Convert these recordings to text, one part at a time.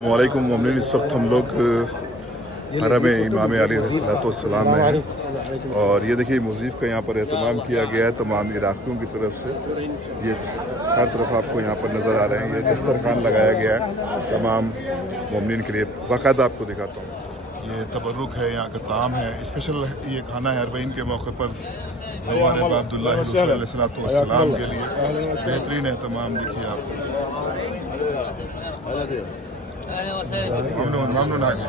वालेकुम मोमिन। इस वक्त हम लोग हरम इमाम अली अलैहिस्सलाम में हैं और ये देखिए मुज़ीफ़ का यहाँ पर एहतमाम किया गया है तमाम इराक़ियों की तरफ से। ये हर तरफ आपको यहाँ पर नज़र आ रहे हैं। ये दस्तरखान लगाया गया है तमाम मोमिन के लिए। बाकायदा आपको दिखाता हूँ, ये तबरुक है, यहाँ का ताम है, स्पेशल ये खाना है अरबईन के मौके पर हमारे अब्दुल्लाह अलैहिस्सलाम के लिए बेहतरीन है तमाम। देखिए आप मामनून आ गया।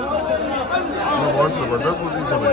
बहुत जबरदस्त पोजीशन है।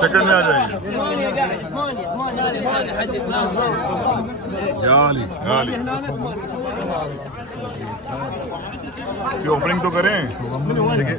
सेकंड में आ जाएंगे। याली याली ये ओपनिंग तो करें। देखिए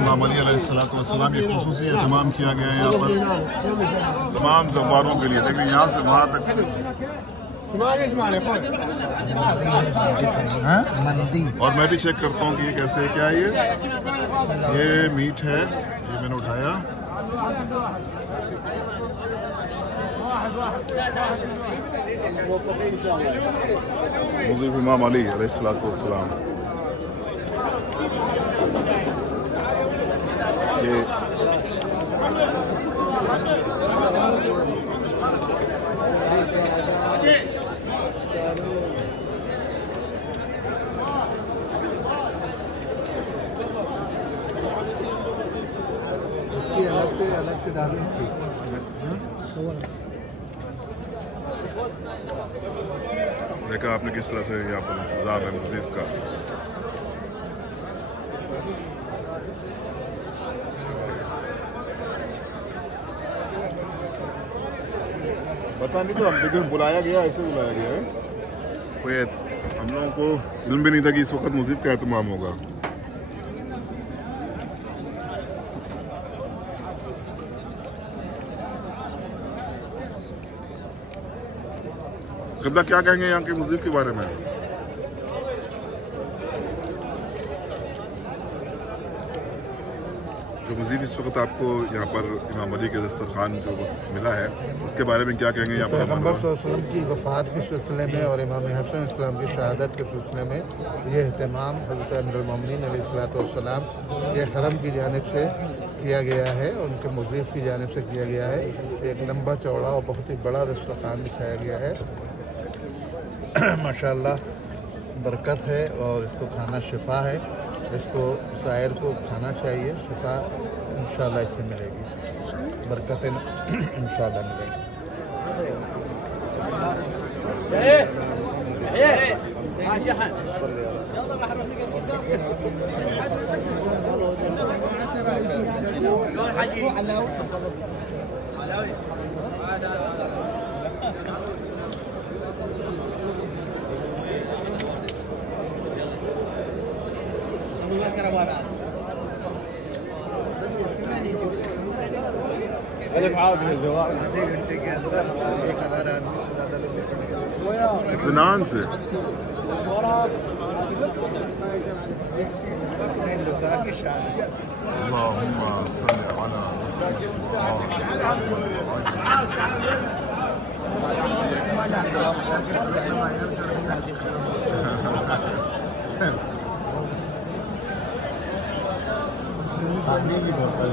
इमाम अली अलैहिस्सलाम ये खुसूसी एहतमाम किया गया है यहाँ पर तमाम ज़वारों के लिए। देखिए यहाँ से वहाँ तक और मैं भी चेक करता हूँ कि ये कैसे क्या है। ये मीट है, ये मैंने उठाया। मुज़ीफ़ इमाम अली अलैहिस्सलाम ये अलग से डालें इसकी। देखा आपने किस तरह से यहाँ पर इंतजाम है मुज़ीफ़ का। पता नहीं तो हम लेकिन बुलाया गया, ऐसे बुलाया गया है। कोई हम लोगों को इल्म भी नहीं था कि इस वक्त मुज़ीफ़ का एहतमाम होगा। क़िबला क्या कहेंगे यहाँ के मुज़ीफ़ के बारे में? जो मुज़ीफ़ इस वक्त आपको यहाँ पर इमाम अली के दस्तरखान जो मिला है उसके बारे में क्या कहेंगे? यहाँ पर पैगंबर सल्लल्लाहु अलैहि वसल्लम की वफ़ात के सिलसिले में और इमाम हसन इस्लाम की शहादत के सिलसिले में ये अहतमाम हज़रत अमीरुल मोमिनीन अलैहिस्सलाम के हरम की जानिब से किया गया है और उनके मुज़ीफ़ की जानिब से किया गया है। एक लंबा चौड़ा और बहुत ही बड़ा दस्तरखान बिछाया गया है। माशाअल्लाह बरकत है और इसको खाना शिफा है। इसको सायर को खाना चाहिए, शिफा इंशाअल्लाह इससे मिलेगी, बरकत इंशाअल्लाह मिलेगी। आधे घंटे के अंदर 1000 आदमी से ज़्यादा लोग इत्मीनान से हिंदुस्तान की शान है। पानी की बोतल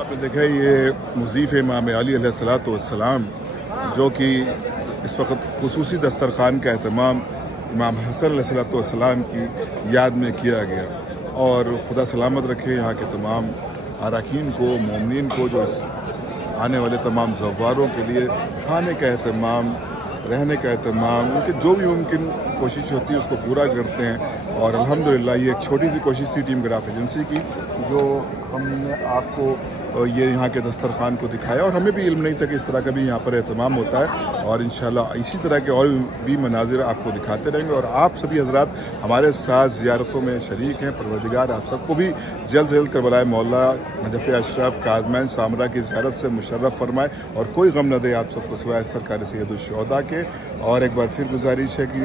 आपने देखा ये मुज़ीफ़ इमाम अली अलैहिस्सलाम जो कि इस वक्त खुसूसी दस्तरखान का एहतमाम इमाम हसन अलैहिस्सलाम की याद में किया गया। और खुदा सलामत रखे यहाँ के तमाम अरकान को, मोमिनीन को, जो आने वाले तमाम ज़वारों के लिए खाने का एहतमाम, रहने का एहतमाम, उनके जो भी मुमकिन कोशिश होती है उसको पूरा करते हैं। और अल्हम्दुलिल्लाह ये एक छोटी सी कोशिश थी टीम ग्राफ एजेंसी की, जो हमने आपको ये यहाँ के दस्तरखान को दिखाया। और हमें भी इल्म नहीं था कि इस तरह का भी यहाँ पर एहतमाम होता है। और इंशाल्लाह इसी तरह के और भी मनाजिर आपको दिखाते रहेंगे। और आप सभी हजरात हमारे साथ ज़ियारतों में शरीक हैं। परवरदिगार आप सबको भी जल्द से जल्द करबलाए मौला नजफ़ अशरफ काज़मैन सामरा की ज़ियारत से मुशर्रफ फरमाए और कोई गम न दे आप सबको सिवाय सरकार सैयदुश्शुहदा के। और एक बार फिर गुजारिश है कि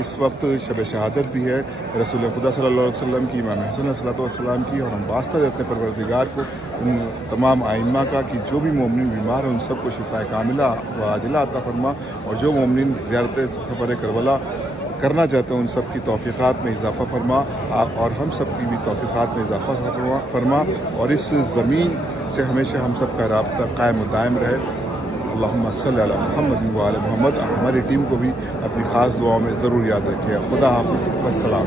इस वक्त शब शहादत भी है रसूल खुदा सल्लल्लाहु अलैहि वसल्लम की, इमाम हसन अलैहिस्सलाम की। और हम वास्ता देते हैं परवरदिगार को उन तमाम आइम्मा का कि जो भी मोमिन बीमार हैं उन सबको शिफा कामिला व आजिला अता फरमा। और जो मोमिन ज़ियारत सफ़र करबला करना चाहते हैं उन सब की तौफ़ीक़ात में इजाफ़ा फरमा और हम सब की भी तौफ़ीक़ात में इजाफ़ा फरमा। और इस ज़मीन से हमेशा हम सब का राब्ता कायम दायम रहे। अल्लाहुम्मा सल्ली अला मुहम्मद व आले मुहम्मद। हमारी टीम को भी अपनी ख़ास दुआओं में ज़रूर याद रखिए। खुदा हाफ़िज़, वस्सलाम।